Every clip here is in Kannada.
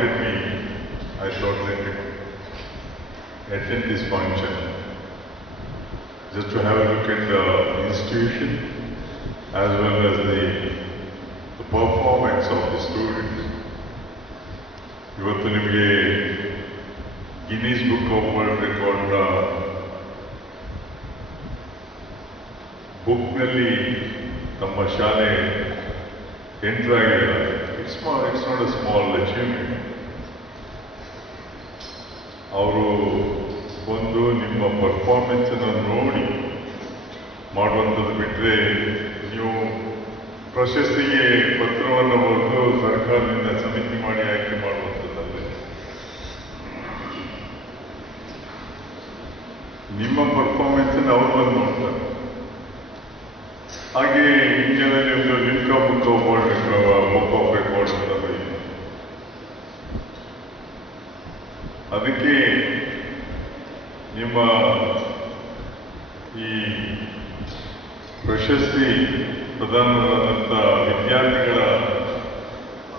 invited me, I thought let me attend this function, just to have a look at the institution as well as the, the performance of the students. ಇವತ್ತು ನಿಮಗೆ ಗಿನ್ನೀಸ್ ಬುಕ್ ಆಫ್ ವರ್ಲ್ಡ್ ರೆಕಾರ್ಡ್ನ ಬುಕ್ನಲ್ಲಿ ತಮ್ಮ ಶಾಲೆ ಎಂಟರ್ ಆಗಿಲ್ಲ it's it's not a small achievement ಅವರು ಬಂದು ನಿಮ್ಮ ಪರ್ಫಾರ್ಮೆನ್ಸನ್ನು ನೋಡಿ ಮಾಡುವಂಥದ್ದು ಬಿಟ್ಟರೆ ನೀವು ಪ್ರಶಸ್ತಿಗೆ ಪತ್ರವನ್ನು ಬರೆದು ಸರ್ಕಾರದಿಂದ ಸಮಿತಿ ಮಾಡಿ ಆಯ್ಕೆ ಮಾಡುವಂಥದ್ದಲ್ಲ ನಿಮ್ಮ ಪರ್ಫಾರ್ಮೆನ್ಸನ್ನು ಅವರು ಬಂದು ನೋಡ್ತಾರೆ. ಹಾಗೆ ಇಂಡಿಯಾದಲ್ಲಿ ಒಂದು Limca book of world book of ಅಂತ ಇದೆ ಅದಕ್ಕೆ ನಿಮ್ಮ ಈ ಪ್ರಶಸ್ತಿ ಪ್ರಧಾನವಾದಂಥ ವಿದ್ಯಾರ್ಥಿಗಳ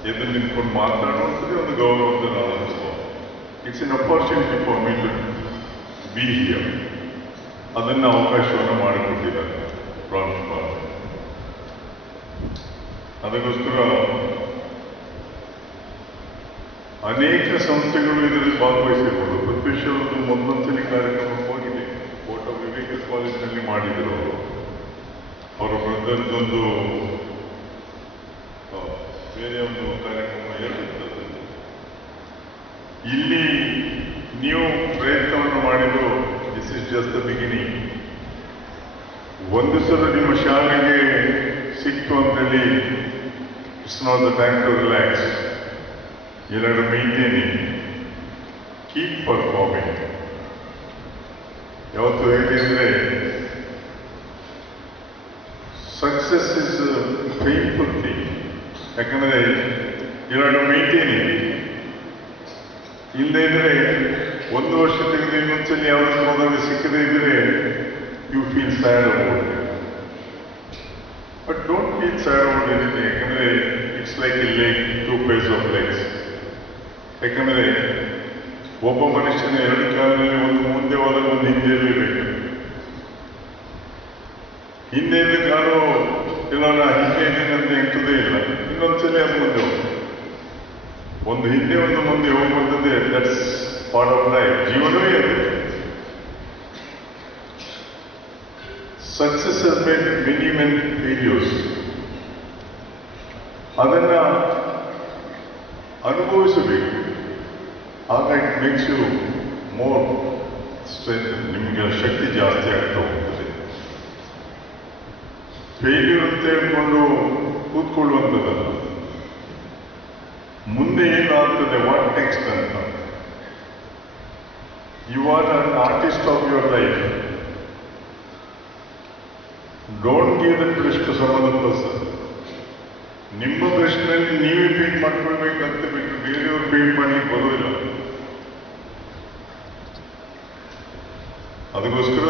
ಎದುರು ನಿಂತ್ಕೊಂಡು ಮಾತನಾಡುವಂಥದ್ದೇ ಒಂದು ಗೌರವ ಅಂತ ನಾನು ಅನಿಸ್ಬೋದು it's an opportunity for me to be here ಅದನ್ನು ಅವಕಾಶವನ್ನು ಮಾಡಿಕೊಟ್ಟಿದ್ದಾರೆ ಪ್ರಾಂಶುಪಾಲ ಅದಕ್ಕೋಸ್ಕರ ಅನೇಕ ಸಂಸ್ಥೆಗಳು ಇದರಲ್ಲಿ ಭಾಗವಹಿಸಿರ್ಬೋದು. ಪೃಥ್ವೇಶ್ವರದ್ದು ಒಂದು ಕಾರ್ಯಕ್ರಮಕ್ಕೆ ಹೋಗಿದೆ. ವಿವೇಕ ಕಾಲೇಜಿನಲ್ಲಿ ಮಾಡಿದ್ರು ಅವರು. ಅವರ ಬ್ರದರ್ದೊಂದು ಬೇರೆ ಒಂದು ಕಾರ್ಯಕ್ರಮ ಏರ್ಪಡ್ತದೆ ಇಲ್ಲಿ ನೀವು ಪ್ರಯತ್ನವನ್ನು ಮಾಡಿದ್ರು this is just the beginning ಒಂದು ಸಲ ನಿಮ್ಮ ಶಾಲೆಗೆ ಸಿಕ್ತು ಅಂತೇಳಿ it's not the time to relax ಎರಡು ಮೇಂಟೈನ್ ಕೀಪ್ ಪರ್ಫಾರ್ಮಿಂಗ್ ಯಾವತ್ತು ಹೇಗೆ ಅಂದರೆ ಸಕ್ಸಸ್ ಇಸ್ ಪೇನ್ಫುಲ್ ಥಿಂಗ್ ಯಾಕಂದರೆ ಎರಡು ಮೇಂಟೈನ್ ಇಲ್ಲದೆ ಇದ್ರೆ, ಒಂದು ವರ್ಷ ತೆಗೆದು ಇನ್ನೊಂದ್ಸಲಿ ಯಾವ್ದಾದ್ರು ಹೋದಾಗ ಸಿಕ್ಕದೇ ಇದ್ರೆ you feel sad about but don't feel sad about anything ಯಾಕಂದ್ರೆ it's like a lake to pace of legs ಯಾಕಂದ್ರೆ ಒಬ್ಬ ಮನುಷ್ಯನ ಎರಡು ಕಾಲದಲ್ಲಿ ಒಂದು ಮುಂದೆ ಹೋದಾಗ ಒಂದು ಹಿಂದೆಯಲ್ಲಿ ಬೇಕು ಹಿಂದೆ ಇದ್ದ ಕಾಲು ಇಲ್ಲಲ್ಲ ಹಿಂದೆ ಇದ್ದೀನಂತ ಎಂಟುದೇ ಇಲ್ಲ. ಇನ್ನೊಂದ್ಸಲಿ ಅದು ಮುಂದೆ ಒಂದು ಹಿಂದೆ, ಒಂದು ಮುಂದೆ ಹೋಗುವಂಥದ್ದೇ ದಟ್ಸ್ ಪಾರ್ಟ್ ಆಫ್ ಲೈಫ್ ಜೀವನವೇ ಅದು. Success made many men failures ಅದನ್ನ ಅನುಭವಿಸಬೇಕು. ಆಗ it makes you more strength ನಿಮಗೆ ಶಕ್ತಿ ಜಾಸ್ತಿ ಆಗ್ತಾ ಹೋಗ್ತದೆ. ಫೇಲ್ಯೂರ್ ಅಂತ ಹೇಳ್ಕೊಂಡು ಕೂತ್ಕೊಳ್ಳುವಂಥದ್ದಲ್ಲ. ಮುಂದೆ ಏನಾಗ್ತದೆ? ವಾಟ್ ನೆಕ್ಸ್ಟ್ ಅಂತ. You are an artist of your life don't give the brush ಸಂಬಂಧ ನಿಮ್ಮ ಪ್ರಶ್ನೆಯಲ್ಲಿ ನೀವೇ ಪೇಂಟ್ ಮಾಡ್ಕೊಳ್ಬೇಕಂತ ಬಿಟ್ಟು ಬೇರೆಯವರು ಪೇಂಟ್ ಮಾಡಲಿಕ್ಕೆ ಬರೋದಿಲ್ಲ. ಅದಕ್ಕೋಸ್ಕರ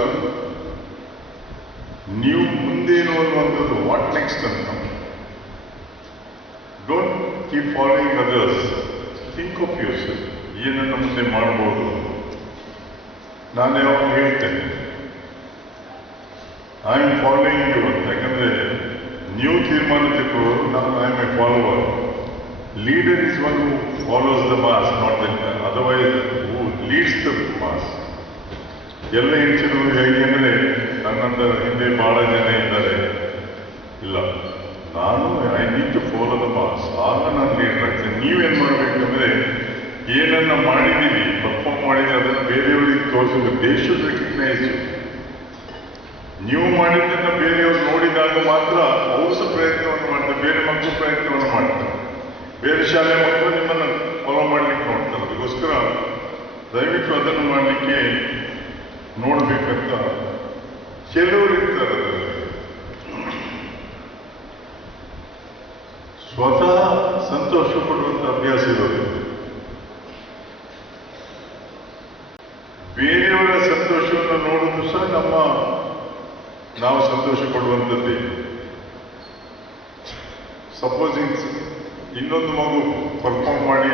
ನೀವು ಮುಂದೇನು ಅನ್ನುವಂಥದ್ದು ವಾಟ್ ನೆಕ್ಸ್ಟ್ ಅಂತ. Don't keep following others think of use ಏನನ್ನು ಮುಂದೆ ಮಾಡ್ಬೋದು ನಾನು ಯಾವಾಗ ಹೇಳ್ತೇನೆ. ಐ ಆಮ್ ಫಾಲೋಯಿಂಗ್ ಯು ಅಂತ. ಯಾಕಂದ್ರೆ ನೀವು ತೀರ್ಮಾನ ತೆಗೆದುಕೊಳ್ಳೋರು ನಾನು I am a follower leader is one follows the mass not the otherwise who leads the mass ಎಲ್ಲ ಹೆಂಗಸರು ಹೇಗೆ ಅಂದರೆ ನನ್ನಂತ ಹಿಂದೆ ಬಹಳ ಜನ ಇದ್ದಾರೆ. ಇಲ್ಲ, ನಾನು I need to follow the pass ಆಗ ನಾನು ಲೀಡರ್ ಆಗ್ತೇನೆ ನೀವೇನು ಮಾಡಬೇಕಂದ್ರೆ ಏನನ್ನ ಮಾಡಿದ್ದೀವಿ ಪರ್ಫಾರ್ಮ್ ಮಾಡಿದ್ರೆ ಅದನ್ನು ಬೇರೆಯವರಿಗೆ ತೋರಿಸಿದ್ರು ದೇಶ ರೆಕಗ್ನೈಸ್ ನೀವು ಮಾಡಿದ್ದನ್ನು ಬೇರೆಯವರು ನೋಡಿದಾಗ ಮಾತ್ರ ಅವರು ಸಹ ಪ್ರಯತ್ನವನ್ನು ಮಾಡ್ತಾರೆ. ಬೇರೆ ಮಕ್ಕಳು ಪ್ರಯತ್ನವನ್ನು ಮಾಡ್ತಾರೆ. ಬೇರೆ ಶಾಲೆ ಮಕ್ಕಳು ನಿಮ್ಮನ್ನು ಫಾಲೋ ಮಾಡ್ಲಿಕ್ಕೆ ನೋಡ್ತಾರೆ. ಅದಕ್ಕೋಸ್ಕರ ದಯವಿಟ್ಟು ಅದನ್ನು ಮಾಡಲಿಕ್ಕೆ ನೋಡ್ಬೇಕಂತ ಕೆಲವರು ಇರ್ತಾರೆ ಅದರಲ್ಲಿ. ಸ್ವತಃ ಸಂತೋಷ ಪಡುವಂತ ಅಭ್ಯಾಸ ಇರೋದು ಬೇರೆಯವರ ಸಂತೋಷವನ್ನು ನೋಡುವುದು ಸಹ ನಮ್ಮ ನಾವು ಸಂತೋಷ ಪಡುವಂಥದ್ದೇ ಸಪೋಸಿಂಗ್ ಇನ್ನೊಂದು ಮಗು ಪರ್ಫಾರ್ಮ್ ಮಾಡಿ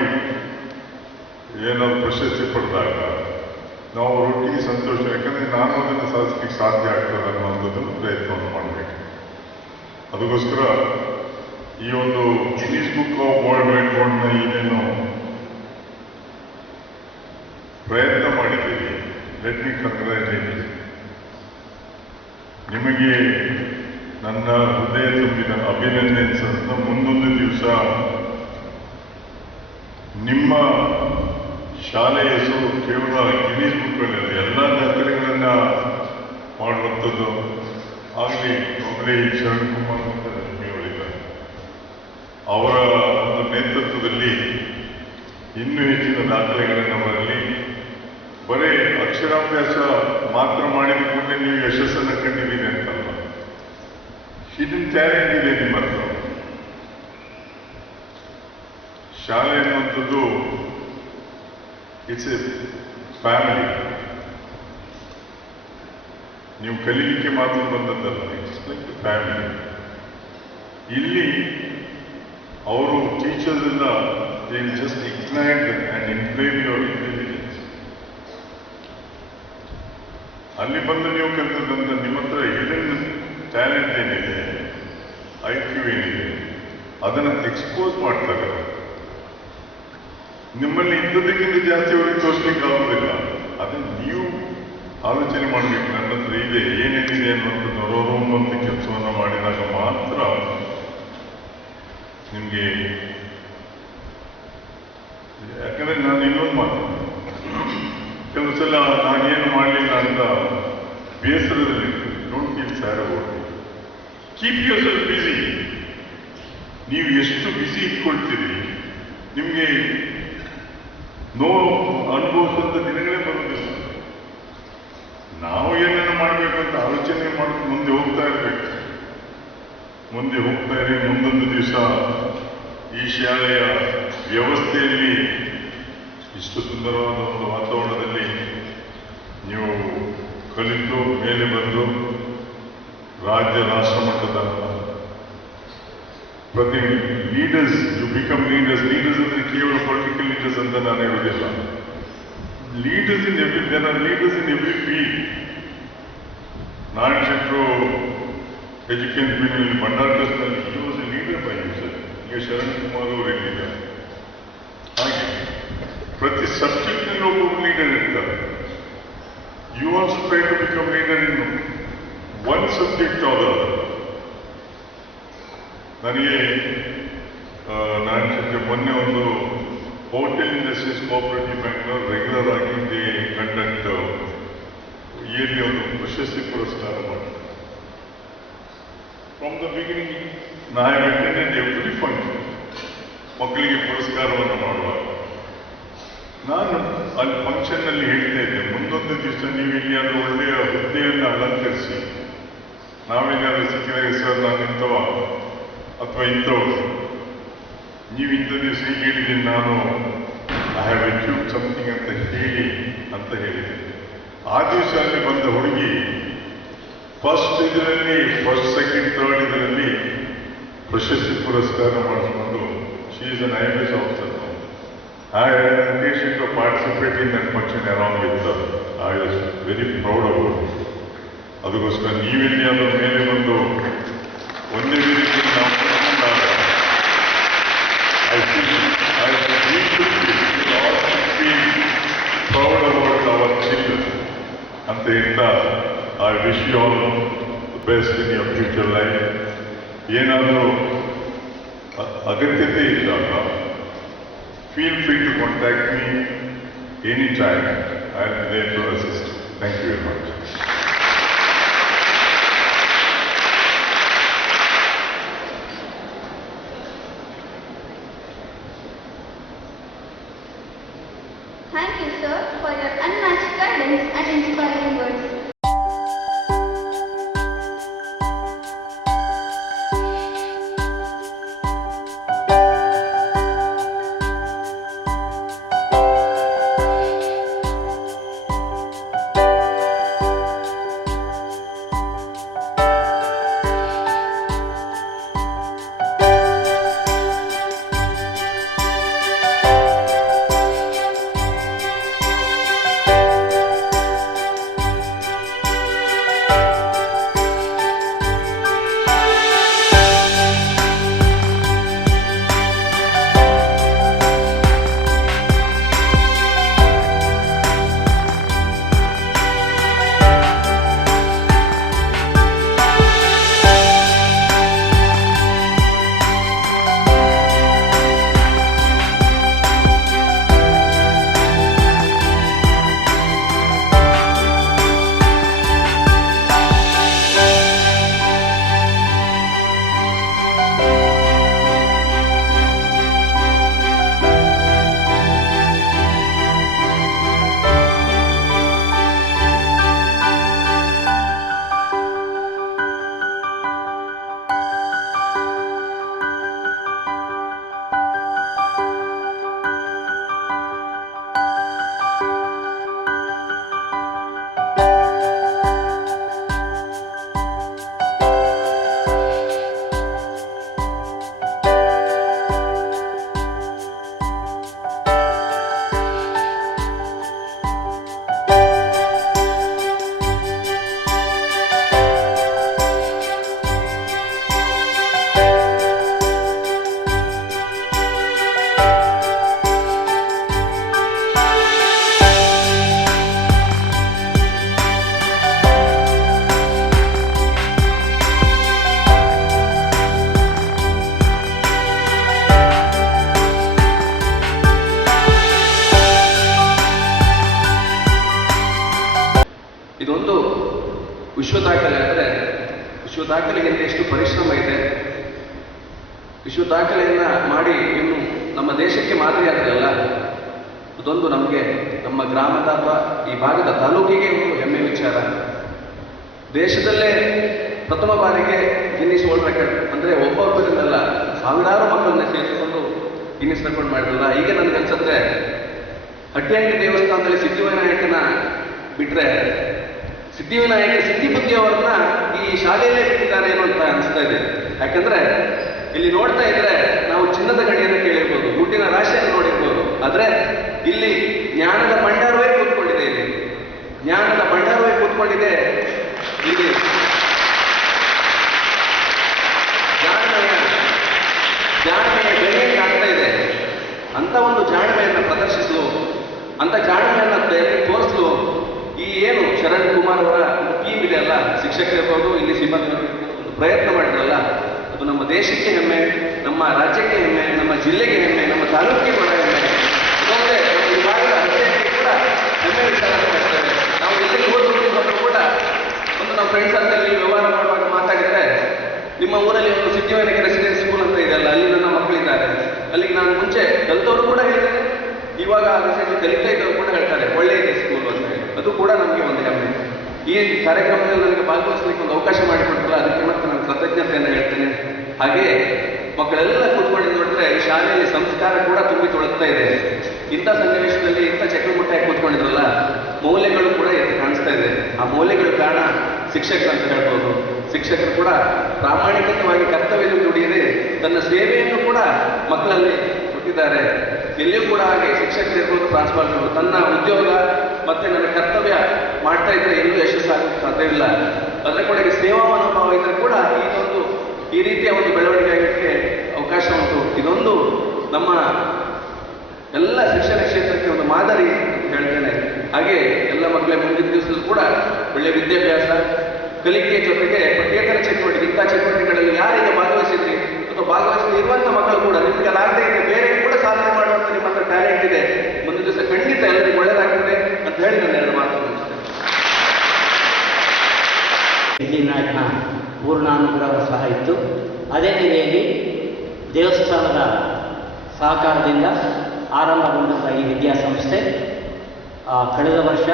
ಏನಾದ್ರು ಪ್ರಶಸ್ತಿ ಪಡೆದಾಗ ನಾವು ರೊಟ್ಟಿಗೆ ಸಂತೋಷ. ಯಾಕಂದರೆ ನಾನು ಅದನ್ನು ಸಾಧಿಸಲಿಕ್ಕೆ ಸಾಧ್ಯ ಆಗ್ತದೆ ಅನ್ನೋದನ್ನು ಪ್ರಯತ್ನವನ್ನು ಮಾಡಬೇಕು. ಅದಕ್ಕೋಸ್ಕರ ಈ ಒಂದು ಗಿನೀಸ್ ಬುಕ್ ಆಫ್ ವರ್ಲ್ಡ್ ರೆಕಾರ್ಡ್ನ ಏನೇನು ಪ್ರಯತ್ನ ಮಾಡಿದ್ದೀವಿ ಲೆಟ್ ಮಿ ಕಂಗ್ರಾಚುಲೇಟ್ ನಿಮಗೆ ನನ್ನ ಹೃದಯ ತುಂಬಿದ ಅಭಿನಂದನೆ ಸಹ ಮುಂದೊಂದು ದಿವಸ ನಿಮ್ಮ ಶಾಲೆಯ ಹೆಸರು ಕೇವಲ ಗಿನೀಸ್ ಬುಕ್ಗಳಲ್ಲಿ ಎಲ್ಲ ದಾಖಲೆಗಳನ್ನ ಮಾಡುವಂಥದ್ದು ಆಗಲಿ ಒಬ್ಬರೇ ಶರಣ್ ಕುಮಾರ್ ಅಂತ ಹೇಳಿದ್ದಾರೆ. ಅವರ ಒಂದು ನೇತೃತ್ವದಲ್ಲಿ ಇನ್ನೂ ಹೆಚ್ಚಿನ ದಾಖಲೆಗಳನ್ನು ಬರಲಿ ಬರೀ ಅಕ್ಷರಾಭ್ಯಾಸ ಮಾತ್ರ ಮಾಡಿದ ಕೂಡಲೇ ನೀವು ಯಶಸ್ಸನ್ನು ಕಂಡಿದ್ದೀರಿ ಅಂತಲ್ಲ ಹಿಡನ್ ಚಾಲೆಂಜ್ ಇದೆ ನಿಮ್ಮ ಹತ್ರ. ಶಾಲೆ ಅನ್ನುವಂಥದ್ದು ಇಟ್ಸ್ ಎ ಫ್ಯಾಮಿಲಿ ನೀವು ಕಲೀಲಿಕ್ಕೆ ಮಾತ್ರ ಬಂದದ್ದಲ್ಲ ಇಟ್ಸ್ ಲೈಕ್ ಫ್ಯಾಮಿಲಿ ಇಲ್ಲಿ ಅವರು ಟೀಚರ್ಸ್ ಎಲ್ಲ they just explained and inflame your intelligence ಅಲ್ಲಿ ಬಂದು ನೀವು ಕಲಿತದಂತ ನಿಮ್ಮ ಹತ್ರ ಏನೇನು ಟ್ಯಾಲೆಂಟ್ ಏನಿದೆ ಐ ಕ್ಯೂ ಏನಿದೆ, ಅದನ್ನು ಎಕ್ಸ್ಪೋಸ್ ಮಾಡ್ತಾರೆ. ನಿಮ್ಮಲ್ಲಿ ಇದ್ದದಕ್ಕಿಂತ ಜಾಸ್ತಿ ಅವರಿಗೆ ತೋರಿಸ್ಲಿಕ್ಕೆ ಆಗೋದಿಲ್ಲ. ಅದನ್ನ ನೀವು ಆಲೋಚನೆ ಮಾಡಬೇಕು. ನನ್ನ ಹತ್ರ ಇದೆ ಏನೇನಿದೆ ಅವರವರು ಒಂದೊಂದು ಕೆಲಸವನ್ನು ಮಾಡಿದಾಗ ಮಾತ್ರ ನಿಮಗೆ ಯಾಕಂದ್ರೆ ನಾನು ಇನ್ನೊಂದು ಮಾತು. ಕೆಲವು ಸಲ ನಾನೇನು ಮಾಡಲಿಲ್ಲ ಅಂತ ಬೇಸರದಲ್ಲಿ don't feel sad about keep yourself busy ನೀವು ಎಷ್ಟು ಬಿಸಿ ಇಟ್ಕೊಳ್ತೀರಿ, ನಿಮಗೆ ನೋವು ಅನುಭವಿಸುವಂಥ ದಿನಗಳೇ ಬರುವುದಿಲ್ಲ ನಾವು ಏನೇನು ಅಂತ ಆಲೋಚನೆ ಮಾಡಿ ಮುಂದೆ ಹೋಗ್ತಾ ಇರಬೇಕು. ಮುಂದೆ ಹೋಗ್ತಾ ಇರಿ, ಮುಂದೊಂದು ದಿವಸ ಈ ಶಾಲೆಯ ವ್ಯವಸ್ಥೆಯಲ್ಲಿ ಇಷ್ಟು ಸುಂದರವಾದ ಒಂದು ವಾತಾವರಣದಲ್ಲಿ ನೀವು ಕಲಿತು, ಮೇಲೆ ಬಂದು ರಾಜ್ಯ ರಾಷ್ಟ್ರ ಮಟ್ಟದ ಪ್ರತಿ leaders you become leaders leaders ಅಂದ್ರೆ ಕೇವಲ ಪೊಲಿಟಿಕಲ್ ಲೀಡರ್ಸ್ ಅಂತ ನಾನು ಹೇಳುವುದಿಲ್ಲ leaders in every there are leaders in every field Narayana ಶೆಟ್ಟರು education field Bhandara ಟ್ರಸ್ಟ್ನಲ್ಲಿ ಈ ವಾಸ್ ಲೀಡರ್ ಬೈ ಸರ್ ಈಗ ಶರಣ್ ಕುಮಾರ್ ಅವರು ಹೇಳಿದ್ದಾರೆ ಹಾಗೆ ಪ್ರತಿ ಸಬ್ಜೆಕ್ಟ್ನಲ್ಲಿ ಒಬ್ಬೊಬ್ಬರು ಲೀಡರ್ ಇರ್ತಾರೆ you also try to become leader in one subject other ನನಗೆ ನಾನು ಮೊನ್ನೆ ಒಂದು ಹೋಟೆಲ್ ಇಂಡಸ್ಟ್ರೀಸ್ ಕೋಆಪರೇಟಿವ್ ಬ್ಯಾಂಕ್ನವರು ರೆಗ್ಯುಲರ್ ಆಗಿ ದೇ ಕಂಡಕ್ಟ್ ಇಯರ್ಲಿ ಒಂದು ಪ್ರಶಸ್ತಿ ಪುರಸ್ಕಾರ ಮಾಡಿ ಫ್ರಮ್ ದ ಬಿಗಿನಿಂಗ್ ನಾ ಅಟೆಂಡೆಡ್ ಎವ್ರಿ ಫಂಕ್ಷನ್ ಮಕ್ಕಳಿಗೆ ಪುರಸ್ಕಾರವನ್ನು ಮಾಡುವಾಗ. ನಾನು ಅಲ್ಲಿ ಫಂಕ್ಷನ್ನಲ್ಲಿ ಹೇಳ್ತಾ ಇದ್ದೆ, ಮುಂದೊಂದು ದಿವಸ ನೀವು ಅದು ಒಳ್ಳೆಯ ಹುದ್ದೆಯನ್ನು ಅಲಂಕರಿಸಿ. ನಾವೇನಾದ್ರೂ ಸಿಕ್ಕಿದಾಗ ಸರ್, ನಾನು ಇಂಥವ ಅಥವಾ ಇಂಥವ್ರು ನೀವು ಇಂಥ ದಿವಸ ಹೀಗೆ ಹೇಳಿದ್ದೀನಿ ನಾನು ಐ ಹ್ಯಾವ್ ಅಚೀವ್ ಸಮಥಿಂಗ್ ಅಂತ ಹೇಳಿ ಅಂತ ಹೇಳಿದೆ ಆ ದಿವಸ ಅಲ್ಲಿ ಬಂದ ಹುಡುಗಿ ಫಸ್ಟ್ ಇದರಲ್ಲಿ ಫಸ್ಟ್ ಸೆಕೆಂಡ್ ಥರ್ಡ್ ಇದರಲ್ಲಿ ಪ್ರಶಸ್ತಿ ಪುರಸ್ಕಾರ ಮಾಡಿಕೊಂಡು she is an I S officer I participate in that function around with I was very proud about. ಅದಕ್ಕೋಸ್ಕರ ನೀವಿಲ್ಲಿ ಅದರ ಮೇಲೆ ಬಂದು ಒಂದೇ ರೀತಿ ನಾವು I feel, I feel proud about our children. ಅಂತ ಹೇಳ್ತಾ I wish you all best in your future life ಏನಾದರೂ ಅ- ಅಗತ್ಯತೆ ಇದ್ದಾಗ feel free to contact me anytime. I'll be there to assist. Thank you very much. ಹೇಳಬೇಕಾದ್ರೆ ವಿಶ್ವ ದಾಖಲೆ ಅಂದರೆ ವಿಶ್ವ ದಾಖಲೆಗಿಂತ ಎಷ್ಟು ಪರಿಶ್ರಮ ಇದೆ. ವಿಶ್ವ ದಾಖಲೆಯನ್ನು ಮಾಡಿ ಇನ್ನು ನಮ್ಮ ದೇಶಕ್ಕೆ ಮಾದರಿ ಆಗಲಿಲ್ಲ ಅದೊಂದು ನಮಗೆ ನಮ್ಮ ಗ್ರಾಮದ ಅಥವಾ ಈ ಭಾಗದ ತಾಲೂಕಿಗೆ ಒಂದು ಹೆಮ್ಮೆ ವಿಚಾರ. ದೇಶದಲ್ಲೇ ಪ್ರಥಮ ಬಾರಿಗೆ ಗಿನ್ನಿಸ್ ವರ್ಲ್ಡ್ ರೆಕಾರ್ಡ್ ಅಂದರೆ ಒಬ್ಬೊಬ್ಬರಿಂದಲ್ಲ ಸಾವಿರಾರು ಮಕ್ಕಳನ್ನ ಸೇರಿಸಿಕೊಂಡು ಗಿನ್ನಿಸ್ ರೆಕಾರ್ಡ್ ಮಾಡಿದ್ರಲ್ಲ ಈಗ ನನಗೆ ಅನ್ಸುತ್ತೆ ಹಟ್ಟಿಯಂಗಿ ದೇವಸ್ಥಾನದಲ್ಲಿ ಸಿದ್ಧಿವಿನಾಯಕನ ಬಿಟ್ರೆ ಸಿದ್ಧಿವಿನಾಯಕ ಸಿದ್ಧಿಬುದ್ಧಿ ಅವರನ್ನ ಈ ಶಾಲೆಯಲ್ಲೇ ಬಿಟ್ಟಿದ್ದಾರೆ ಏನು ಅಂತ ಅನಿಸ್ತಾ ಇದೆ. ಯಾಕಂದ್ರೆ ಇಲ್ಲಿ ನೋಡ್ತಾ ಇದ್ರೆ ನಾವು ಚಿನ್ನದ ಗಣಿಯನ್ನು ಕೇಳಿರ್ಬೋದು ದುಡ್ಡಿನ ರಾಶಿಯನ್ನು ನೋಡಿರ್ಬೋದು. ಆದ್ರೆ ಇಲ್ಲಿ ಜ್ಞಾನದ ಭಂಡಾರವೇ ಕೂತ್ಕೊಂಡಿದೆ ಇಲ್ಲಿ. ಜ್ಞಾನದ ಭಂಡಾರವೇ ಕೂತ್ಕೊಂಡಿದೆ ಇಲ್ಲಿ. ಜಾಣ್ಮೆಯ ಬೆಲೆ ಕಾಣ್ತಾ ಇದೆ. ಅಂತ ಒಂದು ಜಾಣ್ಮೆಯನ್ನು ಪ್ರದರ್ಶಿಸಲು, ಅಂತ ಜಾಣ್ಮೆಯನ್ನು ತೋರಿಸಲು ಈ ಏನು ಶರಣ್ ಕುಮಾರ್ ಅವರ ಟೀಮ್ ಇದೆ ಅಲ್ಲ ಶಿಕ್ಷಕರಿರ್ಬೋದು ಇಲ್ಲಿ ಸಿಬ್ಬಂದಿ ಪ್ರಯತ್ನ ಮಾಡಿದ್ರಲ್ಲ, ಅದು ನಮ್ಮ ದೇಶಕ್ಕೆ ಹೆಮ್ಮೆ, ನಮ್ಮ ರಾಜ್ಯಕ್ಕೆ ಹೆಮ್ಮೆ, ನಮ್ಮ ಜಿಲ್ಲೆಗೆ ಹೆಮ್ಮೆ, ನಮ್ಮ ತಾಲೂಕಿಗೆ ಕೂಡ ಹೆಮ್ಮೆ. ಕೂಡ ಹೆಮ್ಮೆ ವಿಚಾರ ನಾವು ಎಲ್ಲಿ ಹೋದ್ರು ಕೂಡ ಒಂದು ನಮ್ಮ ಫ್ರೆಂಡ್ಸ್ ಸರ್ಕಲ್ಲಿ ವ್ಯವಹಾರ ಮಾಡುವಾಗ ಮಾತಾಡಿದ್ರೆ, ನಿಮ್ಮ ಊರಲ್ಲಿ ಒಂದು ಸಿದ್ಧಿವಿನಾಯಕ ರೆಸಿಡೆನ್ಸಿ ಸ್ಕೂಲ್ ಅಂತ ಇದೆ ಅಲ್ಲ, ಅಲ್ಲಿ ನನ್ನ ಮಕ್ಕಳಿದ್ದಾರೆ. ಅಲ್ಲಿಗೆ ನಾನು ಮುಂಚೆ ಕಲಿತವರು ಕೂಡ ಹೇಳಿದ್ದಾರೆ. ಇವಾಗ ಆ ವಿಷಯದಲ್ಲಿ ಕಲಿತಾ ಇದ್ದವರು ಕೂಡ ಹೇಳ್ತಾರೆ ಒಳ್ಳೆಯ ಇದೆ ಸ್ಕೂಲ್ ಅಂತ ಹೇಳಿ. ಅದು ಕೂಡ ನಮಗೆ ಒಂದು ಹೆಮ್ಮೆ. ಈ ಕಾರ್ಯಕ್ರಮದಲ್ಲಿ ನನಗೆ ಭಾಗವಹಿಸಲಿಕ್ಕೆ ಒಂದು ಅವಕಾಶ ಮಾಡಿಕೊಟ್ಟಲ್ಲ ಅದಕ್ಕೆ ಮತ್ತೆ ನಾನು ಕೃತಜ್ಞತೆಯನ್ನು ಹೇಳ್ತೇನೆ. ಹಾಗೆ ಮಕ್ಕಳೆಲ್ಲ ಕೂತ್ಕೊಂಡು ನೋಡಿದ್ರೆ ಈ ಶಾಲೆಯಲ್ಲಿ ಸಂಸ್ಕಾರ ಕೂಡ ತುಂಬಿ ತೊಳಗ್ತಾ ಇದೆ. ಇಂಥ ಸನ್ನಿವೇಶದಲ್ಲಿ ಇಂಥ ಚಕ್ರಮುಟ್ಟಾಗಿ ಕೂತ್ಕೊಂಡಿದ್ರಲ್ಲ, ಮೌಲ್ಯಗಳು ಕೂಡ ಎದ್ದು ಕಾಣಿಸ್ತಾ ಇದೆ. ಆ ಮೌಲ್ಯಗಳ ಕಾರಣ ಶಿಕ್ಷಕರು ಅಂತ ಹೇಳ್ಬೋದು. ಶಿಕ್ಷಕರು ಕೂಡ ಪ್ರಾಮಾಣಿಕವಾಗಿ ಕರ್ತವ್ಯದಲ್ಲಿ ದುಡಿಯದೆ ತನ್ನ ಸೇವೆಯನ್ನು ಕೂಡ ಮಕ್ಕಳಲ್ಲಿ ಕೊಟ್ಟಿದ್ದಾರೆ. ಎಲ್ಲಿಯೂ ಕೂಡ ಹಾಗೆ ಶಿಕ್ಷಕರಿರ್ಬೋದು, ಪ್ರಾಂಶುಪಾಲರು, ತನ್ನ ಉದ್ಯೋಗ ಮತ್ತೆ ನನ್ನ ಕರ್ತವ್ಯ ಮಾಡ್ತಾ ಇದ್ರೆ ಎಲ್ಲೂ ಸಾಧ್ಯ ಸಾಧ್ಯವಿಲ್ಲ. ಅದರ ಕೂಡ ಈ ಸೇವಾ ಮನೋಭಾವ ಇದ್ರೆ ಕೂಡ ಇದೊಂದು ಈ ರೀತಿಯ ಒಂದು ಬೆಳವಣಿಗೆ ಆಗಕ್ಕೆ ಅವಕಾಶ ಉಂಟು. ಇದೊಂದು ನಮ್ಮ ಎಲ್ಲ ಶಿಕ್ಷಣ ಕ್ಷೇತ್ರಕ್ಕೆ ಒಂದು ಮಾದರಿ ಅಂತ ಹೇಳ್ತೇನೆ. ಹಾಗೆ ಎಲ್ಲ ಮಕ್ಕಳ ಮುಂದಿನ ದಿವಸದಲ್ಲೂ ಕೂಡ ಒಳ್ಳೆಯ ವಿದ್ಯಾಭ್ಯಾಸ ಕಲಿಕೆಯ ಜೊತೆಗೆ ಪಠ್ಯೇತರ ಚಟುವಟಿಕೆ, ಇಂಥ ಚಟುವಟಿಕೆಗಳಲ್ಲಿ ಯಾರಿಗೆ ಭಾಗವಹಿಸಿದ್ರಿ ಅಥವಾ ಭಾಗವಹಿಸಿದ ಇರುವಂಥ ಮಕ್ಕಳು ಕೂಡ, ನಿಮಗೆ ಅದಾಗದೇ ಇದೆ ಬೇರೆ ಕೂಡ ಸಾಧನೆ ಮಾಡುವಂಥ ನಿಮ್ಮ ಹತ್ರ ಟ್ಯಾಲೆಂಟ್ ಇದೆ ಮುಂದಿನ ದಿವಸ ಖಂಡಿತ ಎಲ್ಲರಿಗೂ ಒಳ್ಳೆಯದಾಗ್ತದೆ ಹೇಳಿ ನಾನು ಎರಡು ಮಾತು ಸಿದ್ಧಿನಾಯಕನ ಪೂರ್ಣಾನುಗ್ರಹ ಸಹ ಇತ್ತು. ಅದೇ ರೀತಿಯಲ್ಲಿ ದೇವಸ್ಥಾನದ ಸಹಕಾರದಿಂದ ಆರಂಭಗೊಂಡಂತಹ ಈ ವಿದ್ಯಾಸಂಸ್ಥೆ ಕಳೆದ ವರ್ಷ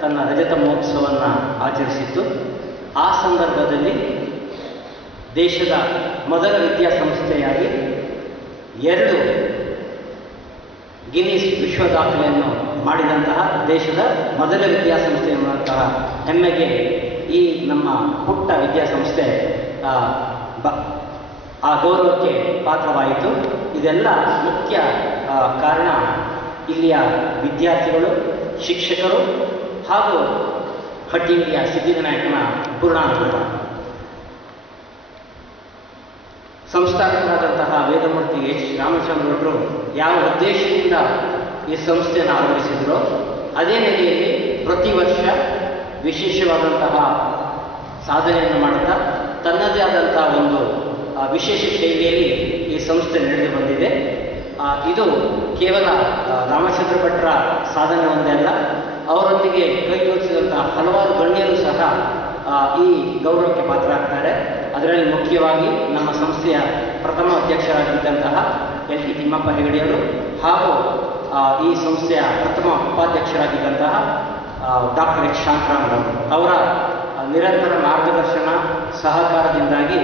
ತನ್ನ ರಜತ ಮಹೋತ್ಸವವನ್ನು ಆಚರಿಸಿತ್ತು. ಆ ಸಂದರ್ಭದಲ್ಲಿ ದೇಶದ ಮೊದಲ ವಿದ್ಯಾಸಂಸ್ಥೆಯಾಗಿ ಎರಡು ಗಿನೀಸ್ ವಿಶ್ವ ದಾಖಲೆಯನ್ನು ಮಾಡಿದಂತಹ ದೇಶದ ಮೊದಲ ವಿದ್ಯಾಸಂಸ್ಥೆ ಎನ್ನುವಂತಹ ಹೆಮ್ಮೆಗೆ ಈ ನಮ್ಮ ಪುಟ್ಟ ವಿದ್ಯಾಸಂಸ್ಥೆ ಬ- ಆ ಗೌರವಕ್ಕೆ ಪಾತ್ರವಾಯಿತು. ಇದೆಲ್ಲ ಮುಖ್ಯ ಕಾರಣ ಇಲ್ಲಿಯ ವಿದ್ಯಾರ್ಥಿಗಳು, ಶಿಕ್ಷಕರು ಹಾಗೂ ಹಟ್ಟಿಂಗಿಯ ಸಿದ್ಧಿವಿನಾಯಕನ ಪೂರ್ಣಾನುಭವ. ಸಂಸ್ಥಾಪಕರಾದಂತಹ ವೇದಮೂರ್ತಿ ಎಚ್. ರಾಮಚಂದ್ರರು ಯಾವ ಉದ್ದೇಶದಿಂದ ಈ ಸಂಸ್ಥೆಯನ್ನು ಆರಂಭಿಸಿದ್ರು. ಅದೇ ನೆಲೆಯಲ್ಲಿ ಪ್ರತಿ ವರ್ಷ ವಿಶೇಷವಾದಂತಹ ಸಾಧನೆಯನ್ನು ಮಾಡುತ್ತಾ ತನ್ನದೇ ಆದಂತಹ ಒಂದು ವಿಶೇಷ ಶೈಲಿಯಲ್ಲಿ ಈ ಸಂಸ್ಥೆ ನಡೆದು ಬಂದಿದೆ. ಇದು ಕೇವಲ ರಾಮಚಂದ್ರ ಭಟ್ರ ಸಾಧನೆ ಒಂದೇ ಅಲ್ಲ, ಅವರೊಂದಿಗೆ ಕೈ ಜೋಡಿಸಿದಂತಹ ಹಲವಾರು ಗಣ್ಯರು ಸಹ ಈ ಗೌರವಕ್ಕೆ ಪಾತ್ರರಾಗ್ತಾರೆ. ಅದರಲ್ಲಿ ಮುಖ್ಯವಾಗಿ ನಮ್ಮ ಸಂಸ್ಥೆಯ ಪ್ರಥಮ ಅಧ್ಯಕ್ಷರಾಗಿದ್ದಂತಹ ಎಲ್ ಟಿ ತಿಮ್ಮಪ್ಪ ಹೆಗಡೆಯವರು ಹಾಗೂ ಈ ಸಂಸ್ಥೆಯ ಪ್ರಥಮ ಉಪಾಧ್ಯಕ್ಷರಾಗಿದ್ದಂತಹ ಡಾಕ್ಟರ್ ಎಚ್. ಶಾಂತರಾಮರವರು ಅವರ ನಿರಂತರ ಮಾರ್ಗದರ್ಶನ, ಸಹಕಾರದಿಂದಾಗಿ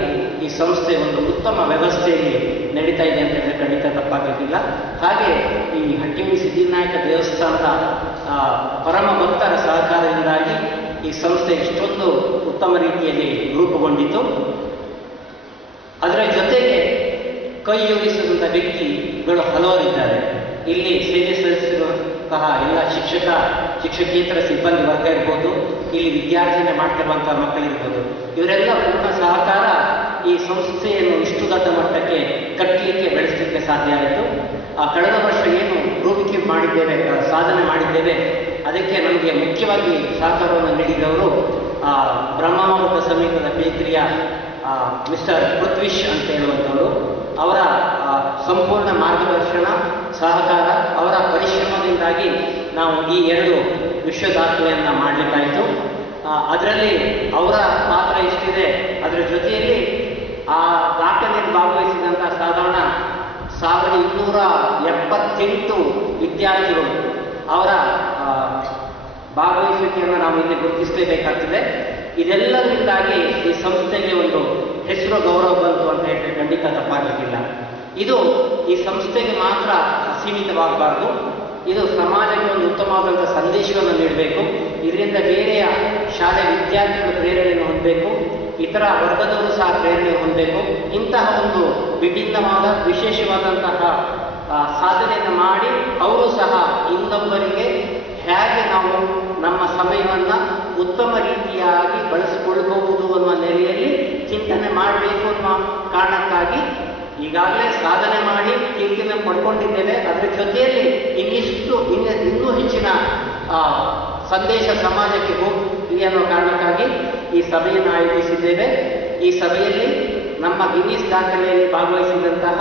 ಈ ಸಂಸ್ಥೆ ಒಂದು ಉತ್ತಮ ವ್ಯವಸ್ಥೆಯಲ್ಲಿ ನಡೀತಾ ಇದೆ ಅಂತ ಹೇಳಿದ್ರೆ ಖಂಡಿತ ತಪ್ಪಾಗಲಿಕ್ಕಿಲ್ಲ. ಹಾಗೆ ಈ ಹಟ್ಟಿಮಿ ಸಿದ್ಧಿವಿನಾಯಕ ದೇವಸ್ಥಾನದ ಪರಮ ಭಕ್ತರ ಸಹಕಾರದಿಂದಾಗಿ ಈ ಸಂಸ್ಥೆ ಇಷ್ಟೊಂದು ಉತ್ತಮ ರೀತಿಯಲ್ಲಿ ರೂಪುಗೊಂಡಿತು ಅದರ ಜೊತೆಗೆ ಕೈ ಯೋಗಿಸಿದಂಥ ವ್ಯಕ್ತಿಗಳು ಹಲವರಿದ್ದಾರೆ. ಇಲ್ಲಿ ಸೇವೆ ಸಲ್ಲಿಸಿರುವಂತಹ ಎಲ್ಲ ಶಿಕ್ಷಕ ಶಿಕ್ಷಕೇತರ ಸಿಬ್ಬಂದಿ ವರ್ಗ ಇರ್ಬೋದು ಇಲ್ಲಿ ವಿದ್ಯಾರ್ಜನೆ ಮಾಡ್ತಿರುವಂತಹ ಮಕ್ಕಳಿರ್ಬೋದು ಇವರೆಲ್ಲ ಪೂರ್ಣ ಸಹಕಾರ ಈ ಸಂಸ್ಥೆಯನ್ನು ಇಷ್ಟು ದೊಡ್ಡ ಮಟ್ಟಕ್ಕೆ ಕಟ್ಟಲಿಕ್ಕೆ ಬೆಳೆಸಲಿಕ್ಕೆ ಸಾಧ್ಯ ಆಯಿತು. ಆ ಕಳೆದ ವರ್ಷ ಏನು ರೂಪಿಕೆ ಮಾಡಿದ್ದೇವೆ ಸಾಧನೆ ಮಾಡಿದ್ದೇವೆ ಅದಕ್ಕೆ ನಮಗೆ ಮುಖ್ಯವಾಗಿ ಸಹಕಾರವನ್ನು ನೀಡಿದವರು ಆ, ಬ್ರಹ್ಮಾವೃತ ಸಮೀಪದ ಬೇಕರಿಯ ಮಿಸ್ಟರ್ ಪೃಥ್ವಿಶ್ ಅಂತ ಹೇಳುವಂಥವರು. ಅವರ ಸಂಪೂರ್ಣ ಮಾರ್ಗದರ್ಶನ, ಸಹಕಾರ, ಅವರ ಪರಿಶ್ರಮದಿಂದಾಗಿ ನಾವು ಈ ಎರಡು ವಿಶ್ವ ದಾಖಲೆಯನ್ನು ಮಾಡಲಿಕ್ಕಾಯಿತು ಅದರಲ್ಲಿ ಅವರ ಪಾತ್ರ ಎಷ್ಟಿದೆ, ಅದರ ಜೊತೆಯಲ್ಲಿ ಆ ದಾಖಲೆಯಲ್ಲಿ ಭಾಗವಹಿಸಿದಂಥ ಸಾಧಾರಣ ಸಾವಿರದ ಇನ್ನೂರ ಎಪ್ಪತ್ತೆಂಟು ವಿದ್ಯಾರ್ಥಿಗಳು ಅವರ ಭಾಗವಹಿಸುವಿಕೆಯನ್ನು ನಾವು ಇಲ್ಲಿ ಗುರುತಿಸಲೇಬೇಕಾಗ್ತದೆ. ಇದೆಲ್ಲದರಿಂದಾಗಿ ಈ ಸಂಸ್ಥೆಗೆ ಒಂದು ಹೆಸರು ಗೌರವ ಬಂತು ಅಂತ ಹೇಳಿದ್ರೆ ಖಂಡಿತ ತಪ್ಪಾಗಲಿಕ್ಕಿಲ್ಲ ಇದು ಈ ಸಂಸ್ಥೆಗೆ ಮಾತ್ರ ಸೀಮಿತವಾಗಬಾರ್ದು. ಇದು ಸಮಾಜಕ್ಕೆ ಒಂದು ಉತ್ತಮವಾದಂಥ ಸಂದೇಶವನ್ನು ನೀಡಬೇಕು. ಇದರಿಂದ ಬೇರೆಯ ಶಾಲೆ ವಿದ್ಯಾರ್ಥಿಗಳು ಪ್ರೇರಣೆಯನ್ನು ಹೊಂದಬೇಕು. ಇತರ ವರ್ಗದವರು ಸಹ ಪ್ರೇರಣೆ ಹೊಂದಬೇಕು. ಇಂತಹ ಒಂದು ವಿಭಿನ್ನವಾದ, ವಿಶೇಷವಾದಂತಹ ಸಾಧನೆಯನ್ನು ಮಾಡಿ ಅವರು ಸಹ ಇನ್ನೊಬ್ಬರಿಗೆ ಹೇಗೆ ನಾವು ನಮ್ಮ ಸಮಯವನ್ನು ಉತ್ತಮ ರೀತಿಯಾಗಿ ಬಳಸಿಕೊಳ್ಳಬಹುದು ಅನ್ನುವ ನೆಲೆಯಲ್ಲಿ ಚಿಂತನೆ ಮಾಡಬೇಕು ಅನ್ನುವ ಕಾರಣಕ್ಕಾಗಿ ಈಗಾಗಲೇ ಸಾಧನೆ ಮಾಡಿ ಕೀರ್ತಿನ ಪಡ್ಕೊಂಡಿದ್ದೇವೆ ಅದರ ಜೊತೆಯಲ್ಲಿ ಇನ್ನಿಷ್ಟು ಇನ್ನ ಇನ್ನೂ ಹೆಚ್ಚಿನ ಸಂದೇಶ ಸಮಾಜಕ್ಕೆ ಹೋಗಿ ಅನ್ನೋ ಕಾರಣಕ್ಕಾಗಿ ಈ ಸಭೆಯನ್ನು ಆಯೋಜಿಸಿದ್ದೇವೆ. ಈ ಸಭೆಯಲ್ಲಿ ನಮ್ಮ ಗಿನ್ನಿಸ್ ದಾಖಲೆಯಲ್ಲಿ ಭಾಗವಹಿಸಿದಂತಹ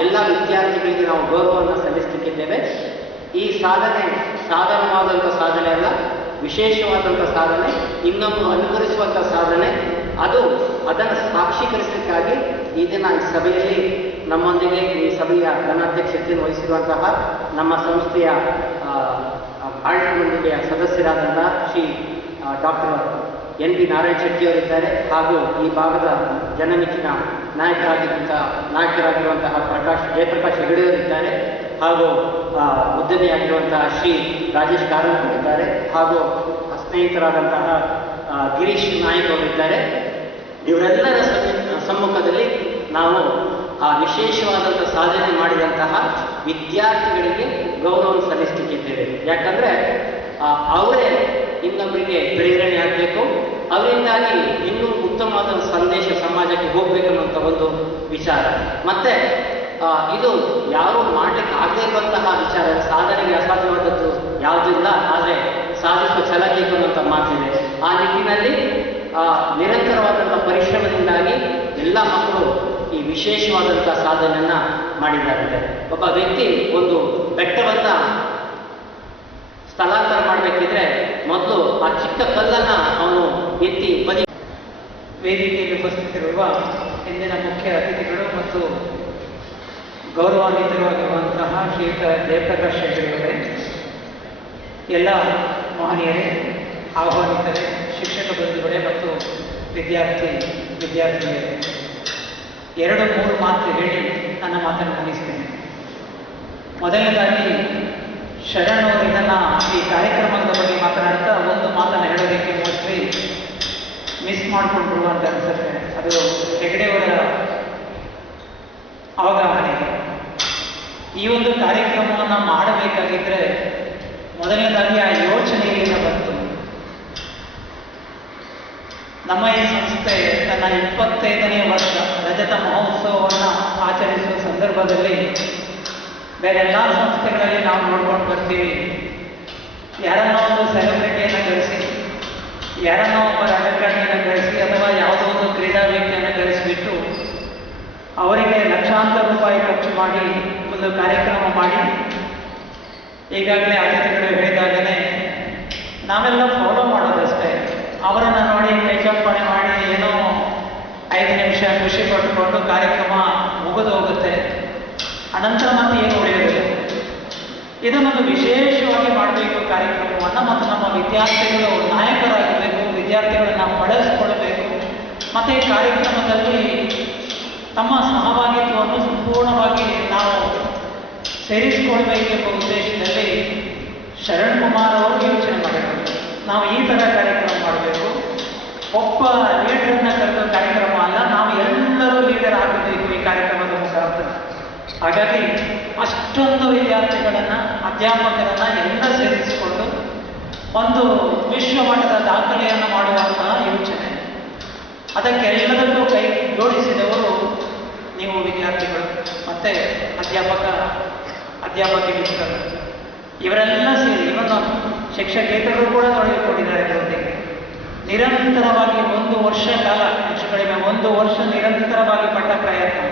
ಎಲ್ಲ ವಿದ್ಯಾರ್ಥಿಗಳಿಗೆ ನಾವು ಗೌರವವನ್ನು ಸಲ್ಲಿಸಲಿಕ್ಕಿದ್ದೇವೆ. ಈ ಸಾಧನೆ ಸಾಧನವಾದಂಥ ಸಾಧನೆ ಅಲ್ಲ. ವಿಶೇಷವಾದಂಥ ಸಾಧನೆ, ಇನ್ನೊಂದು ಅನುಕರಿಸುವಂಥ ಸಾಧನೆ, ಅದು ಅದನ್ನು ಸಾಕ್ಷೀಕರಿಸಲಿಕ್ಕಾಗಿ ಈ ದಿನ ಈ ಸಭೆಯಲ್ಲಿ ನಮ್ಮೊಂದಿಗೆ ಈ ಸಭೆಯ ಘನಾಧ್ಯಕ್ಷತೆಯನ್ನು ವಹಿಸಿರುವಂತಹ ನಮ್ಮ ಸಂಸ್ಥೆಯ ಆಡಳಿತ ಸದಸ್ಯರಾದಂತಹ Shri doctor N P Narayana ಶೆಟ್ಟಿಯವರಿದ್ದಾರೆ ಹಾಗೂ ಈ ಭಾಗದ ಜನಮೆಚ್ಚಿನ ನಾಯಕರಾಗಿದ್ದಂಥ ನಾಯಕರಾಗಿರುವಂತಹ ಪ್ರಕಾಶ್, ಜಯಪ್ರಕಾಶ್ ಹೆಗಡೆಯವರಿದ್ದಾರೆ ಹಾಗೂ ಉದ್ಯಮಿಯಾಗಿರುವಂತಹ ಶ್ರೀ ರಾಜೇಶ್ ಕಾರಂತ್ ಇದ್ದಾರೆ. ಹಾಗೂ ಸ್ನೇಹಿತರಾದಂತಹ ಗಿರೀಶ್ ನಾಯಕ್ ಅವರಿದ್ದಾರೆ ಇವರೆಲ್ಲರ ಸಮ್ಮು- ಸಮ್ಮುಖದಲ್ಲಿ ನಾವು ಆ ವಿಶೇಷವಾದಂಥ ಸಾಧನೆ ಮಾಡಿದಂತಹ ವಿದ್ಯಾರ್ಥಿಗಳಿಗೆ ಗೌರವ ಸಲ್ಲಿಸಲಿಕ್ಕಿದ್ದೇವೆ. ಯಾಕಂದರೆ ಅವರೇ ಇನ್ನೊಬ್ಬರಿಗೆ ಪ್ರೇರಣೆ ಆಗಬೇಕು. ಅವರಿಂದಾಗಿ ಇನ್ನೂ ಉತ್ತಮವಾದ ಸಂದೇಶ ಸಮಾಜಕ್ಕೆ ಹೋಗಬೇಕು ಅನ್ನುವಂಥ ಒಂದು ವಿಚಾರ. ಮತ್ತೆ ಇದು ಯಾರು ಮಾಡ್ಲಿಕ್ಕೆ ಆಗದೇ ವಿಚಾರ, ಸಾಧನೆಗೆ ಅಸಾಧ್ಯವಾದದ್ದು ಯಾವುದಿಲ್ಲ, ಆದರೆ ಸಾಧಿಸುವ ಛಲ ಬೇಕು ಅನ್ನುವಂಥ ಮಾತಿದೆ. ಆ ನಿಟ್ಟಿನಲ್ಲಿ ನಿರಂತರವಾದಂಥ ಪರಿಶ್ರಮದಿಂದಾಗಿ ಎಲ್ಲ ಮಕ್ಕಳು ಈ ವಿಶೇಷವಾದಂಥ ಸಾಧನೆಯನ್ನ ಮಾಡಿದ್ದಾರೆ. ಒಬ್ಬ ವ್ಯಕ್ತಿ ಒಂದು ಬೆಟ್ಟವನ್ನ ಸ್ಥಳಾಂತರ ಮಾಡಬೇಕಿದ್ರೆ ಮೊದಲು ಆ ಚಿಕ್ಕ ಕಲ್ಲನ್ನ ಅವನು ಎತ್ತಿ ಬದಿ ವೇದಿಕೆಯಲ್ಲಿ ಉಪಸ್ಥಿತಿರುವ ಇಂದಿನ ಮುಖ್ಯ ಅತಿಥಿಗಳು ಮತ್ತು ಗೌರವಾನ್ವಿತರಾಗಿರುವಂತಹ ಶ್ರೀಯುತ ಜಯಪ್ರಕಾಶ್ ಶೆಟ್ಟಿಯವರೇ ಎಲ್ಲ ಮಹನೀಯರೇ, ಆಹ್ವಾನಿತರೇ ಶಿಕ್ಷಕ ಬಂಧುಗಳೇ ಮತ್ತು ವಿದ್ಯಾರ್ಥಿ ವಿದ್ಯಾರ್ಥಿನಿಯರೇ, ಎರಡು ಮೂರು ಮಾತು ಹೇಳಿ ನನ್ನ ಮಾತನ್ನು ಮುಗಿಸ್ತೇನೆ. ಮೊದಲನೇದಾಗಿ ಶರಣ್ ಅವರು ಇದನ್ನ ಈ ಕಾರ್ಯಕ್ರಮದ ಬಗ್ಗೆ ಮಾತನಾಡ್ತಾ ಒಂದು ಮಾತನ್ನು ಹೇಳೋದಕ್ಕೆ ಮೋಸ್ಟ್ಲಿ ಮಿಸ್ ಮಾಡಿಕೊಂಡ್ರು ಅಂತ ಅನ್ಸುತ್ತೆ. ಅದು ಹೆಗಡೆಯವರ ಅವಗಾಹನೆ. ಈ ಒಂದು ಕಾರ್ಯಕ್ರಮವನ್ನು ಮಾಡಬೇಕಾಗಿದ್ರೆ ಮೊದಲನೇದಾಗಿ ಆ ಯೋಚನೆ ಎಲ್ಲಿಂದ ಬಂತು. ನಮ್ಮ ಈ ಸಂಸ್ಥೆ ತನ್ನ ಇಪ್ಪತ್ತೈದನೇ ವರ್ಷ ರಜತ ಮಹೋತ್ಸವವನ್ನು ಆಚರಿಸುವ ಸಂದರ್ಭದಲ್ಲಿ ಬೇರೆ ಎಲ್ಲ ಸಂಸ್ಥೆಗಳಲ್ಲಿ ನಾವು ನೋಡ್ಕೊಂಡು ಬರ್ತೀವಿ. ಯಾರನ್ನೋ ಒಂದು ಸೆಲೆಬ್ರಿಟಿಯನ್ನು ಗಳಿಸಿ, ಯಾರನ್ನೋ ಒಬ್ಬ ರಾಜಕಾರಣಿಯನ್ನು ಕಳಿಸಿ ಅಥವಾ ಯಾವುದೋ ಒಂದು ಕ್ರೀಡಾ ವ್ಯಕ್ತಿಯನ್ನು ಗಳಿಸಿಬಿಟ್ಟು ಅವರಿಗೆ ಲಕ್ಷಾಂತರ ರೂಪಾಯಿ ಖರ್ಚು ಮಾಡಿ ಒಂದು ಕಾರ್ಯಕ್ರಮ ಮಾಡಿ ಈಗಾಗಲೇ ಅತಿಥಿಗಳು ಹೇಳಿದಾಗಲೇ ನಾವೆಲ್ಲ ಫಾಲೋ ಮಾಡೋದಷ್ಟೇ. ಅವರನ್ನು ನೋಡಿ ಕೈಚಪ್ಪಣೆ ಮಾಡಿ ಏನೋ ಐದು ನಿಮಿಷ ಖುಷಿ ಪಟ್ಟುಕೊಂಡು ಕಾರ್ಯಕ್ರಮ ಮುಗಿದು ಹೋಗುತ್ತೆ. ಅನಂತರ ಮತ್ತೆ ಏನು ಉಳಿಯುತ್ತೆ ಇದನ್ನೊಂದು ವಿಶೇಷವಾಗಿ ಮಾಡಬೇಕು ಕಾರ್ಯಕ್ರಮವನ್ನು ಮತ್ತು ನಮ್ಮ ವಿದ್ಯಾರ್ಥಿಗಳು ನಾಯಕರಾಗಬೇಕು, ವಿದ್ಯಾರ್ಥಿಗಳನ್ನು ಬಳಸಿಕೊಳ್ಳಬೇಕು ಮತ್ತು ಈ ಕಾರ್ಯಕ್ರಮದಲ್ಲಿ ತಮ್ಮ ಸಹಭಾಗಿತ್ವವನ್ನು ಸಂಪೂರ್ಣವಾಗಿ ನಾವು ಸೇರಿಸಿಕೊಳ್ಬೇಕೆಂಬ ಉದ್ದೇಶದಲ್ಲಿ ಶರಣ್ ಕುಮಾರ್ ಅವರು ಯೋಚನೆ ಮಾಡಿದರು ನಾವು ಈ ಥರ ಕಾರ್ಯಕ್ರಮ ಮಾಡಬೇಕು. ಒಬ್ಬ ಲೀಡರ್ನ ಕರೆದ ಕಾರ್ಯಕ್ರಮ ಅಲ್ಲ, ನಾವು ಎಲ್ಲರೂ ಲೀಡರ್ ಆಗಬೇಕು ಈ ಕಾರ್ಯಕ್ರಮದ ಮುಖಾಂತರ. ಹಾಗಾಗಿ ಅಷ್ಟೊಂದು ವಿದ್ಯಾರ್ಥಿಗಳನ್ನು, ಅಧ್ಯಾಪಕರನ್ನು ಎಲ್ಲ ಸೇರಿಸಿಕೊಂಡು ಒಂದು ವಿಶ್ವ ಮಟ್ಟದ ದಾಖಲೆಯನ್ನು ಮಾಡುವಂತಹ ಯೋಚನೆ. ಅದಕ್ಕೆಲ್ಲದಕ್ಕೂ ಕೈ ಜೋಡಿಸಿದವರು ನೀವು ವಿದ್ಯಾರ್ಥಿಗಳು. ಮತ್ತು ಅಧ್ಯಾಪಕ ಅಧ್ಯಾಪಕಿ ಮಿತ್ರರು ಇವರೆಲ್ಲ ಸೇರಿ ಇವನು ಶಿಕ್ಷಕೇತರರು ಕೂಡ ತೊಡಗಿಕೊಂಡಿದ್ದಾರೆ ಜೊತೆಗೆ ನಿರಂತರವಾಗಿ ಒಂದು ವರ್ಷ ಕಾಲ, ಹೆಚ್ಚು ಕಡಿಮೆ ಒಂದು ವರ್ಷ ನಿರಂತರವಾಗಿ ಪಟ್ಟ ಪ್ರಯತ್ನ.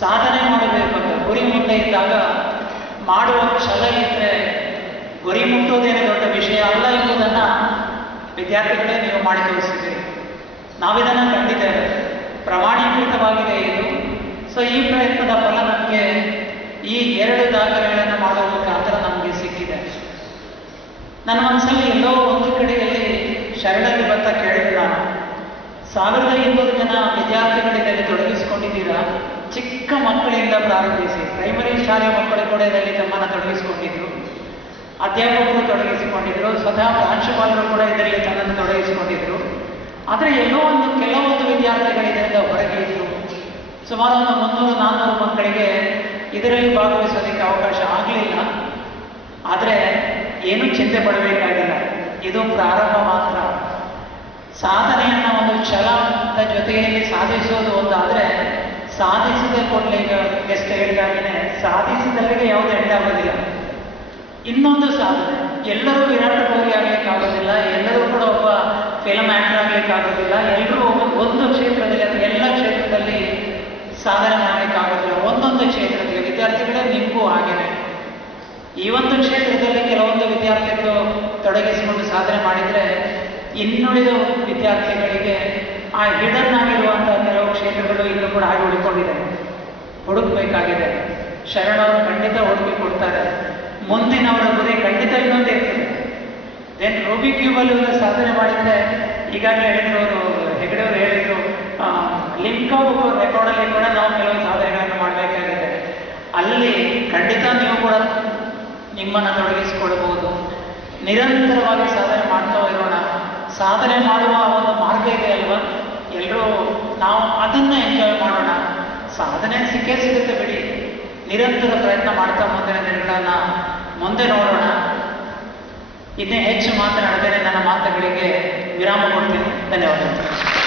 ಸಾಧನೆ ಮಾಡಬೇಕು ಗುರಿ ಮುಂದೆ ಇದ್ದಾಗ ಮಾಡುವ ಛಲ ಇದ್ದರೆ ಗುರಿ ಮುಟ್ಟುವುದೇನು ದೊಡ್ಡ ವಿಷಯ ಅಲ್ಲ ಎಂಬುದನ್ನು ವಿದ್ಯಾರ್ಥಿಗಳೇ ನೀವು ಮಾಡಿ ತೋರಿಸಿದ್ದೀರಿ. ನಾವಿದನ್ನು ಕಂಡಿದ್ದೇವೆ. ಪ್ರಮಾಣೀಕೃತವಾಗಿದೆ ಇದು. ಸೊ ಈ ಪ್ರಯತ್ನದ ಫಲ ನಮಗೆ ಈ ಎರಡು ದಾಖಲೆಗಳನ್ನು ಮಾಡುವ ಮುಖಾಂತರ ನಮಗೆ ಸಿಕ್ಕಿದೆ. ನನ್ನ ಮನಸ್ಸಲ್ಲಿ ಎಲ್ಲೋ ಒಂದು ಕಡೆಯಲ್ಲಿ ಶರಣಲ್ಲಿ ಬಂತ ಕೇಳಿದೆ ನಾನು. ಸಾವಿರದ ಇನ್ನೂರು ಜನ ವಿದ್ಯಾರ್ಥಿಗಳಿದ್ದಲ್ಲಿ ತೊಡಗಿಸಿಕೊಂಡಿದ್ದೀರಾ? ಚಿಕ್ಕ ಮಕ್ಕಳಿಂದ ಪ್ರಾರಂಭಿಸಿ. ಪ್ರೈಮರಿ ಶಾಲೆ ಮಕ್ಕಳು ಕೂಡ ಇದರಲ್ಲಿ ತಮ್ಮನ್ನು ತೊಡಗಿಸಿಕೊಂಡಿದ್ರು. ಅಧ್ಯಾಪಕರು ತೊಡಗಿಸಿಕೊಂಡಿದ್ರು. ಸ್ವತಃ ಪ್ರಾಂಶುಪಾಲರು ಕೂಡ ಇದರಲ್ಲಿ ತನ್ನನ್ನು ತೊಡಗಿಸಿಕೊಂಡಿದ್ರು. ಆದರೆ ಎಲ್ಲೋ ಒಂದು ಕೆಲವೊಂದು ವಿದ್ಯಾರ್ಥಿಗಳು ಇದರಿಂದ ಹೊರಗೆ ಇದ್ರು. ಸುಮಾರು ಒಂದು ಮುನ್ನೂರು ನಾನ್ನೂರು ಮಕ್ಕಳಿಗೆ ಇದರಲ್ಲಿ ಭಾಗವಹಿಸೋದಕ್ಕೆ ಅವಕಾಶ ಆಗಲಿಲ್ಲ. ಆದರೆ ಏನು ಚಿಂತೆ ಪಡಬೇಕಾಗಿಲ್ಲ. ಇದು ಪ್ರಾರಂಭ ಮಾತ್ರ. ಸಾಧನೆಯನ್ನು ಒಂದು ಛಲದ ಜೊತೆಯಲ್ಲಿ ಸಾಧಿಸೋದು ಒಂದಾದರೆ ಸಾಧಿಸಿದ ಕೂಡಲೇ ಈಗ ಎಷ್ಟು ಹೇಳಿದಾಗಲೇ, ಸಾಧಿಸಿದವರಿಗೆ ಯಾವುದೇ ಎಂಡಾಗೋದಿಲ್ಲ ಇನ್ನೊಂದು ಸಾಧನೆ, ಎಲ್ಲರೂ ವಿರಾಟ್ ಕೊಹ್ಲಿ ಆಗಲಿಕ್ಕಾಗೋದಿಲ್ಲ, ಎಲ್ಲರೂ ಕೂಡ ಒಬ್ಬ ಫಿಲಮ್ ಆ್ಯಕ್ಟರ್ ಆಗಲಿಕ್ಕಾಗೋದಿಲ್ಲ ಎಲ್ಲರೂ ಒಂದು ಕ್ಷೇತ್ರದಲ್ಲಿ ಎಲ್ಲ ಕ್ಷೇತ್ರದಲ್ಲಿ ಸಾಧನೆ ಮಾಡಲಿಕ್ಕಾಗೋದಿಲ್ಲ ಒಂದೊಂದು ವಿದ್ಯಾರ್ಥಿಗಳೇ ನಿಮಗೂ ಹಾಗೇನೆ. ಈ ಒಂದು ಕ್ಷೇತ್ರದಲ್ಲಿ ಕೆಲವೊಂದು ವಿದ್ಯಾರ್ಥಿಗಳು ತೊಡಗಿಸಿಕೊಂಡು ಸಾಧನೆ ಮಾಡಿದರೆ ಇನ್ನುಳಿದ ವಿದ್ಯಾರ್ಥಿಗಳಿಗೆ ಆ ಹಿಡನ್ ಆಗಿರುವಂತಹ ಕೆಲವು ಕ್ಷೇತ್ರಗಳು ಇನ್ನೂ ಕೂಡ ಹಾಗೆ ಉಳ್ಕೊಂಡಿದೆ. ಹುಡುಕಬೇಕಾಗಿದೆ. ಶರಣವರು ಖಂಡಿತ ಹುಡುಕಿ ಕೊಡ್ತಾರೆ. ಮುಂದಿನವರ ಗುರಿ ಖಂಡಿತ ಇನ್ನೊಂದೇ ಇರ್ತದೆ. ದೆನ್ ರೂಬಿ ಕ್ಯೂಬಲ್ಲಿ ಸಾಧನೆ ಮಾಡಿದ್ರೆ ಈಗಾಗಲೇ ಹೇಳಿದ್ರು ಅವರು ಹೆಗಡೆಯವರು ಹೇಳಿದ್ರು ಲಿಂಕ್ ರೆಕಾರ್ಡಲ್ಲಿ ಕೂಡ ನಾವು ಕೆಲವು ಸಾಧನೆಗಳನ್ನು ಮಾಡಬೇಕಾಗಿದೆ ಅಲ್ಲಿ ಖಂಡಿತ ನೀವು ಕೂಡ ನಿಮ್ಮನ್ನು ತೊಡಗಿಸಿಕೊಳ್ಳಬಹುದು. ನಿರಂತರವಾಗಿ ಸಾಧನೆ ಮಾಡ್ತಾ ಇರೋಣ. ಸಾಧನೆ ಮಾಡುವ ಒಂದು ಮಾರ್ಗ ಇದೆ ಅಲ್ವಾ? ಎಲ್ಲರೂ ನಾವು ಅದನ್ನು ಎಂಜಾಯ್ ಮಾಡೋಣ. ಸಾಧನೆ ಸಿಕ್ಕೇ ಸಿಗುತ್ತೆ ಬಿಡಿ. ನಿರಂತರ ಪ್ರಯತ್ನ ಮಾಡ್ತಾ ಮುಂದಿನ ದಿನಗಳನ್ನು ಮುಂದೆ ನೋಡೋಣ. ಇನ್ನೇ ಹೆಚ್ಚು ಮಾತನಾಡದೇನೆ ನನ್ನ ಮಾತುಗಳಿಗೆ ವಿರಾಮ ಕೊಡ್ತೀನಿ. ಧನ್ಯವಾದಗಳು.